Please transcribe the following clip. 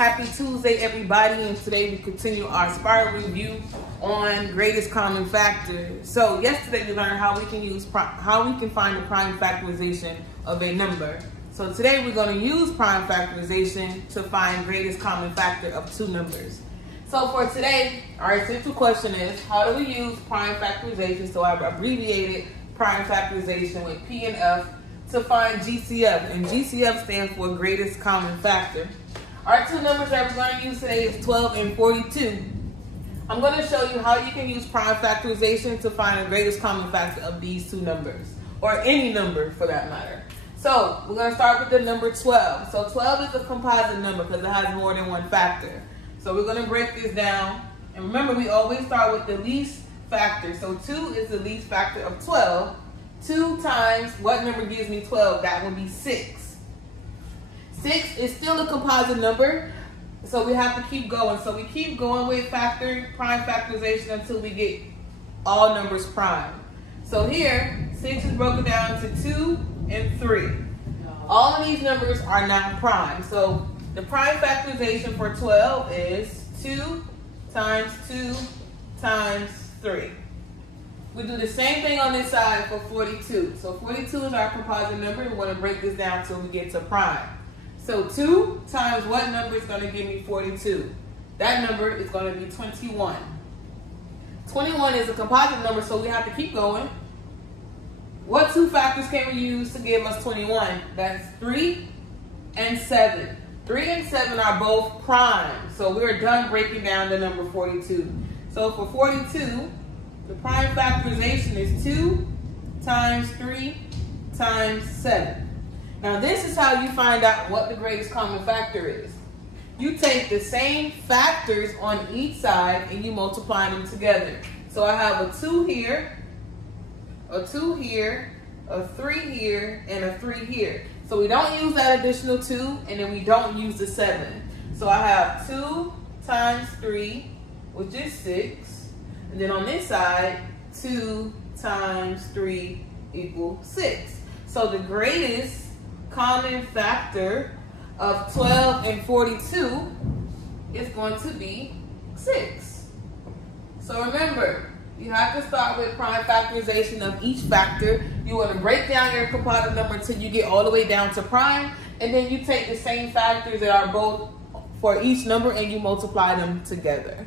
Happy Tuesday, everybody, and today we continue our spiral review on greatest common factor. So yesterday we learned how we can find the prime factorization of a number. So today we're going to use prime factorization to find greatest common factor of two numbers. So for today, our essential question is, how do we use prime factorization? So I've abbreviated prime factorization with P and F to find GCF, and GCF stands for greatest common factor. Our two numbers that we're going to use today is 12 and 42. I'm going to show you how you can use prime factorization to find the greatest common factor of these two numbers, or any number for that matter. So we're going to start with the number 12. So 12 is a composite number because it has more than one factor. So we're going to break this down. And remember, we always start with the least factor. So 2 is the least factor of 12. 2 times what number gives me 12? That would be 6. 6 is still a composite number, so we have to keep going. So we keep going with prime factorization until we get all numbers prime. So here, 6 is broken down to 2 and 3. All of these numbers are not prime. So the prime factorization for 12 is 2 times 2 times 3. We do the same thing on this side for 42. So 42 is our composite number. We want to break this down until we get to prime. So 2 times what number is going to give me 42? That number is going to be 21. 21 is a composite number, so we have to keep going. What two factors can we use to give us 21? That's 3 and 7. 3 and 7 are both prime, so we're done breaking down the number 42. So for 42, the prime factorization is 2 times 3 times 7. Now this is how you find out what the greatest common factor is. You take the same factors on each side and you multiply them together. So I have a 2 here, a 2 here, a 3 here, and a 3 here. So we don't use that additional 2, and then we don't use the 7. So I have 2 times 3, which is 6. And then on this side, 2 times 3 equals 6. So the greatest common factor of 12 and 42 is going to be 6. So remember, you have to start with prime factorization of each factor. You want to break down your composite number until you get all the way down to prime, and then you take the same factors that are both for each number and you multiply them together.